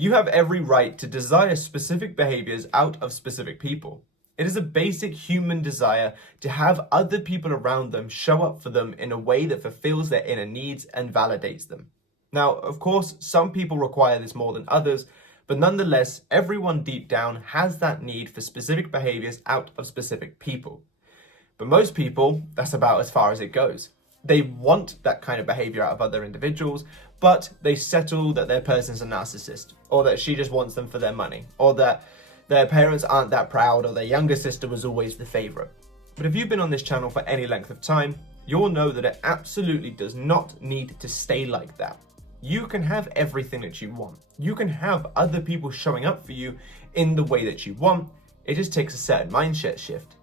You have every right to desire specific behaviors out of specific people. It is a basic human desire to have other people around them show up for them in a way that fulfills their inner needs and validates them. Now, of course, some people require this more than others, but nonetheless, everyone deep down has that need for specific behaviors out of specific people. But most people, that's about as far as it goes. They want that kind of behavior out of other individuals, but they settle that their person's a narcissist, or that she just wants them for their money, or that their parents aren't that proud, or their younger sister was always the favorite. But if you've been on this channel for any length of time, you'll know that it absolutely does not need to stay like that. You can have everything that you want. You can have other people showing up for you in the way that you want. It just takes a certain mindset shift.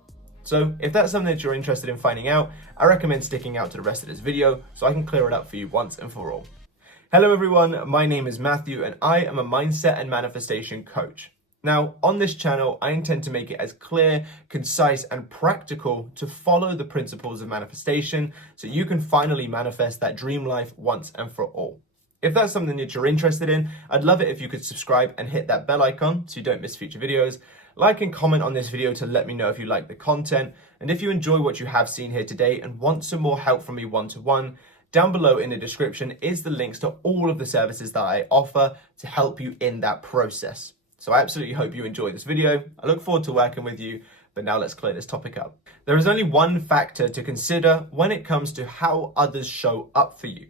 So if that's something that you're interested in finding out, I recommend sticking out to the rest of this video so I can clear it up for you once and for all. Hello everyone, my name is Matthew and I am a mindset and manifestation coach. Now, on this channel, I intend to make it as clear, concise, and practical to follow the principles of manifestation so you can finally manifest that dream life once and for all. If that's something that you're interested in, I'd love it if you could subscribe and hit that bell icon so you don't miss future videos. Like and comment on this video to let me know if you like the content. And if you enjoy what you have seen here today and want some more help from me one-to-one, down below in the description is the links to all of the services that I offer to help you in that process. So I absolutely hope you enjoy this video. I look forward to working with you, but now let's clear this topic up. There is only one factor to consider when it comes to how others show up for you.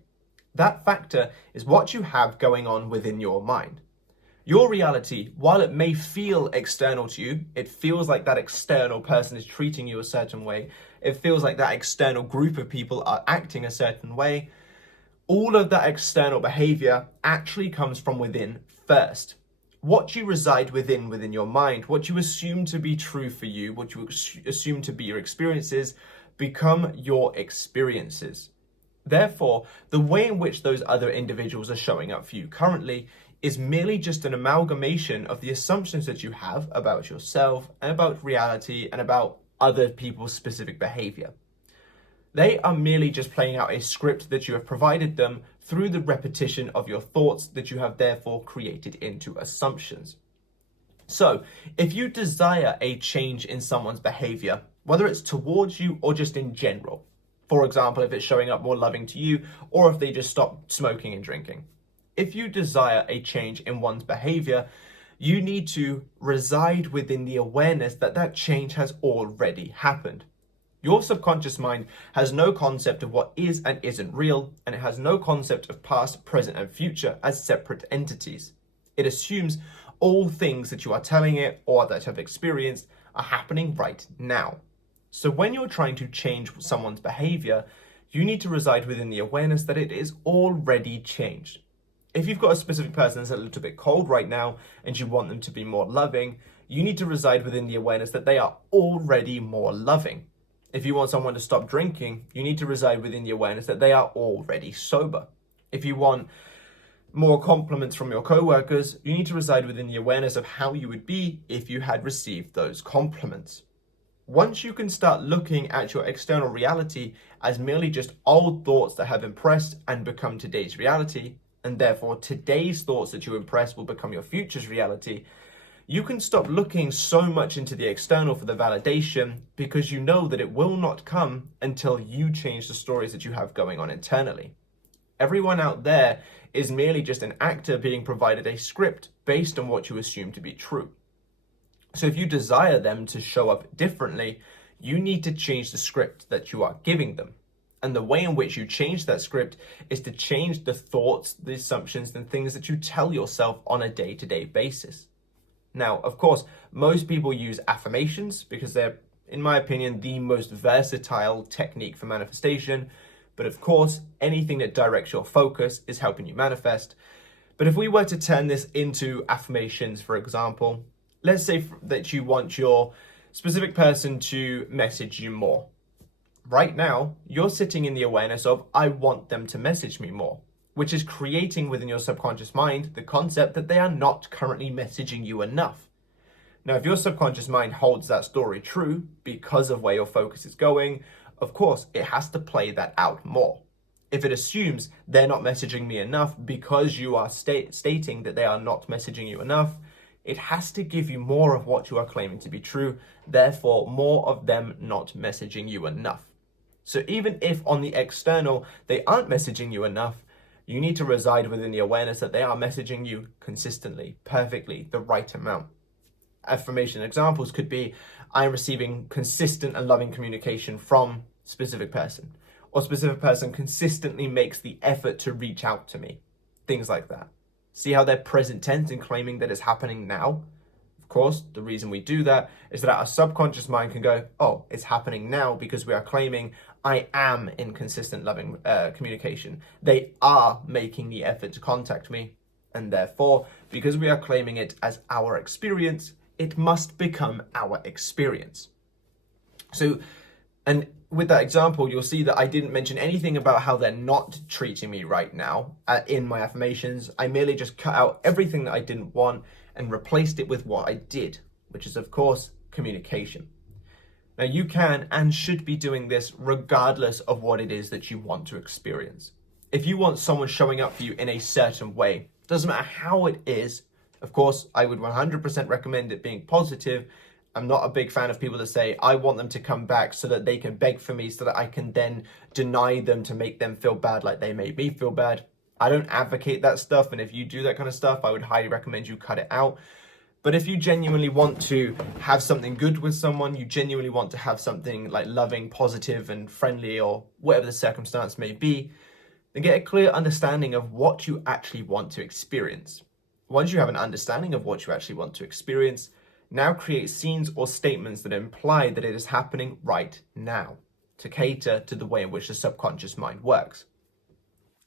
That factor is what you have going on within your mind. Your reality, while it may feel external to you, it feels like that external person is treating you a certain way, it feels like that external group of people are acting a certain way, all of that external behavior actually comes from within first. What you reside within your mind, what you assume to be true for you, what you assume to be your experiences, become your experiences. Therefore, the way in which those other individuals are showing up for you currently is merely just an amalgamation of the assumptions that you have about yourself and about reality and about other people's specific behavior. They are merely just playing out a script that you have provided them through the repetition of your thoughts that you have therefore created into assumptions. So, if you desire a change in someone's behavior, whether it's towards you or just in general, for example, if it's showing up more loving to you, or if they just stop smoking and drinking. If you desire a change in one's behavior, you need to reside within the awareness that that change has already happened. Your subconscious mind has no concept of what is and isn't real, and it has no concept of past, present, and future as separate entities. It assumes all things that you are telling it or that you have experienced are happening right now. So when you're trying to change someone's behavior, you need to reside within the awareness that it is already changed. If you've got a specific person that's a little bit cold right now and you want them to be more loving, you need to reside within the awareness that they are already more loving. If you want someone to stop drinking, you need to reside within the awareness that they are already sober. If you want more compliments from your coworkers, you need to reside within the awareness of how you would be if you had received those compliments. Once you can start looking at your external reality as merely just old thoughts that have impressed and become today's reality, and therefore today's thoughts that you impress will become your future's reality, you can stop looking so much into the external for the validation because you know that it will not come until you change the stories that you have going on internally. Everyone out there is merely just an actor being provided a script based on what you assume to be true. So if you desire them to show up differently, you need to change the script that you are giving them. And the way in which you change that script is to change the thoughts, the assumptions, and things that you tell yourself on a day-to-day basis. Now, of course, most people use affirmations because they're, in my opinion, the most versatile technique for manifestation. But of course, anything that directs your focus is helping you manifest. But if we were to turn this into affirmations, for example, let's say that you want your specific person to message you more. Right now, you're sitting in the awareness of, I want them to message me more, which is creating within your subconscious mind the concept that they are not currently messaging you enough. Now, if your subconscious mind holds that story true because of where your focus is going, of course, it has to play that out more. If it assumes they're not messaging me enough because you are stating that they are not messaging you enough, it has to give you more of what you are claiming to be true, therefore more of them not messaging you enough. So even if on the external they aren't messaging you enough, you need to reside within the awareness that they are messaging you consistently, perfectly, the right amount. Affirmation examples could be, I'm receiving consistent and loving communication from specific person, or specific person consistently makes the effort to reach out to me. Things like that. See how they're present tense and claiming that it's happening now? Of course, the reason we do that is that our subconscious mind can go, oh, it's happening now because we are claiming I am in consistent loving communication. They are making the effort to contact me. And therefore, because we are claiming it as our experience, it must become our experience. So, and with that example, you'll see that I didn't mention anything about how they're not treating me right now in my affirmations. I merely just cut out everything that I didn't want and replaced it with what I did, which is, of course, communication. Now, you can and should be doing this regardless of what it is that you want to experience. If you want someone showing up for you in a certain way, doesn't matter how it is, of course, I would 100% recommend it being positive. I'm not a big fan of people that say, I want them to come back so that they can beg for me so that I can then deny them to make them feel bad like they made me feel bad. I don't advocate that stuff. And if you do that kind of stuff, I would highly recommend you cut it out. But if you genuinely want to have something good with someone, you genuinely want to have something like loving, positive, and friendly, or whatever the circumstance may be, then get a clear understanding of what you actually want to experience. Once you have an understanding of what you actually want to experience, now create scenes or statements that imply that it is happening right now to cater to the way in which the subconscious mind works.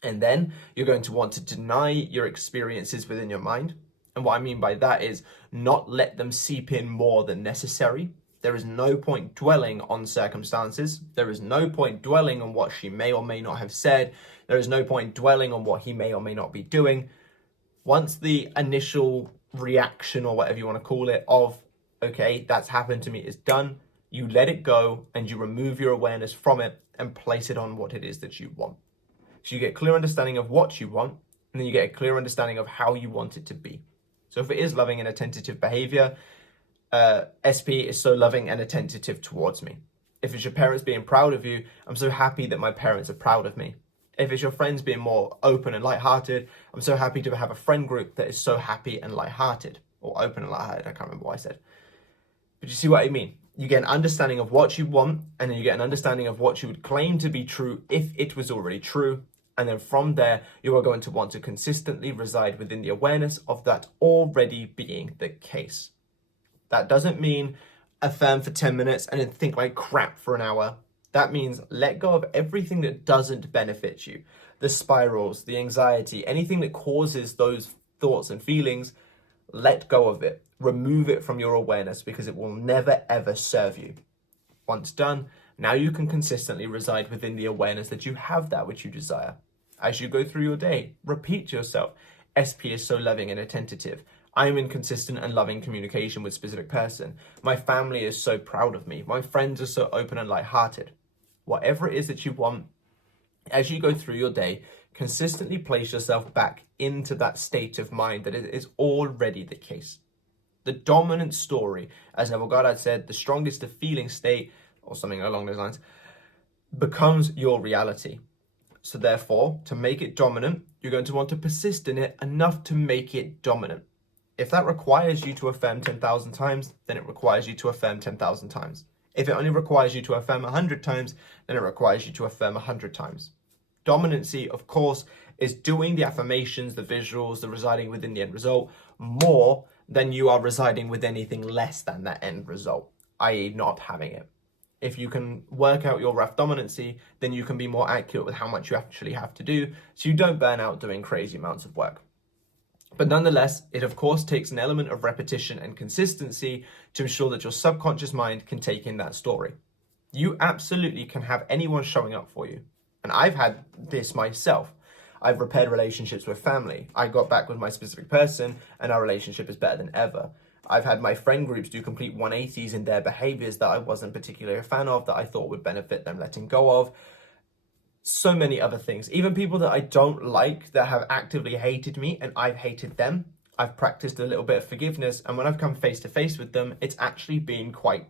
And then you're going to want to deny your experiences within your mind. And what I mean by that is not let them seep in more than necessary. There is no point dwelling on circumstances. There is no point dwelling on what she may or may not have said. There is no point dwelling on what he may or may not be doing. Once the initial reaction, or whatever you want to call it, of, okay, that's happened to me, is done, you let it go and you remove your awareness from it and place it on what it is that you want. So you get a clear understanding of what you want, and then you get a clear understanding of how you want it to be. So if it is loving and attentive behavior, SP is so loving and attentive towards me. If it's your parents being proud of you, I'm so happy that my parents are proud of me. If it's your friends being more open and lighthearted, I'm so happy to have a friend group that is so happy and lighthearted, or open and lighthearted. I can't remember what I said. But you see what I mean? You get an understanding of what you want, and then you get an understanding of what you would claim to be true if it was already true. And then from there, you are going to want to consistently reside within the awareness of that already being the case. That doesn't mean affirm for 10 minutes and then think like crap for an hour. That means let go of everything that doesn't benefit you. The spirals, the anxiety, anything that causes those thoughts and feelings, let go of it. Remove it from your awareness because it will never ever serve you. Once done, now you can consistently reside within the awareness that you have that which you desire. As you go through your day, repeat to yourself, SP is so loving and attentive. I am in consistent and loving communication with a specific person. My family is so proud of me. My friends are so open and lighthearted. Whatever it is that you want, as you go through your day, consistently place yourself back into that state of mind that it is already the case. The dominant story, as Neville Goddard said, the strongest of feeling state, or something along those lines, becomes your reality. So therefore, to make it dominant, you're going to want to persist in it enough to make it dominant. If that requires you to affirm 10,000 times, then it requires you to affirm 10,000 times. If it only requires you to affirm 100 times, then it requires you to affirm 100 times. Dominancy, of course, is doing the affirmations, the visuals, the residing within the end result more than you are residing with anything less than that end result, i.e. not having it. If you can work out your rough dominancy, then you can be more accurate with how much you actually have to do, so you don't burn out doing crazy amounts of work. But nonetheless, it of course takes an element of repetition and consistency to ensure that your subconscious mind can take in that story. You absolutely can have anyone showing up for you. And I've had this myself. I've repaired relationships with family. I got back with my specific person and our relationship is better than ever. I've had my friend groups do complete 180s in their behaviors that I wasn't particularly a fan of, that I thought would benefit them letting go of. so many other things. Even people that I don't like that have actively hated me and I've hated them, I've practiced a little bit of forgiveness. And when I've come face to face with them, it's actually been quite,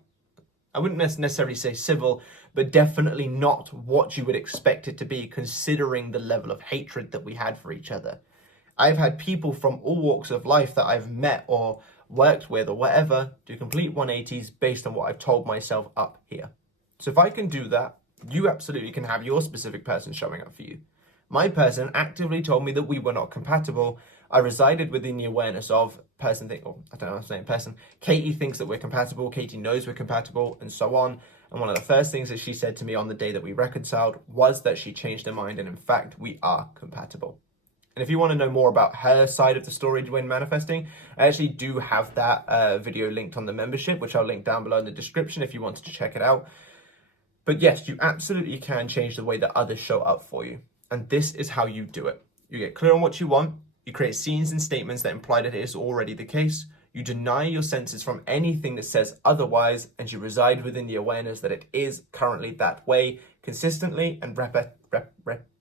I wouldn't necessarily say civil, but definitely not what you would expect it to be, considering the level of hatred that we had for each other. I've had people from all walks of life that I've met or worked with or whatever do complete 180s based on what I've told myself up here. So if I can do that, you absolutely can have your specific person showing up for you. My person actively told me that we were not compatible. I resided within the awareness of person think, or I don't know what I'm saying, person. Katie thinks that we're compatible. Katie knows we're compatible, and so on. And one of the first things that she said to me on the day that we reconciled was that she changed her mind, and in fact, we are compatible. And if you want to know more about her side of the story when manifesting, I actually do have that video linked on the membership, which I'll link down below in the description if you wanted to check it out. But yes, you absolutely can change the way that others show up for you. And this is how you do it. You get clear on what you want. You create scenes and statements that imply that it is already the case. You deny your senses from anything that says otherwise, and you reside within the awareness that it is currently that way, consistently and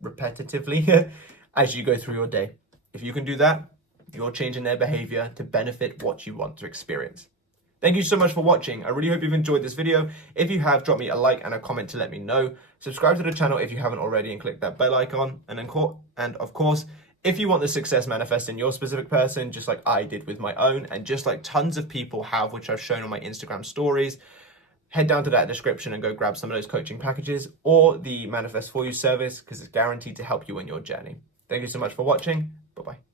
repetitively as you go through your day. If you can do that, you're changing their behavior to benefit what you want to experience. Thank you so much for watching. I really hope you've enjoyed this video. If you have, drop me a like and a comment to let me know. Subscribe to the channel if you haven't already and click that bell icon. And of course, if you want the success manifest in your specific person, just like I did with my own, and just like tons of people have, which I've shown on my Instagram stories, head down to that description and go grab some of those coaching packages or the Manifest For You service, because it's guaranteed to help you in your journey. Thank you so much for watching. Bye-bye.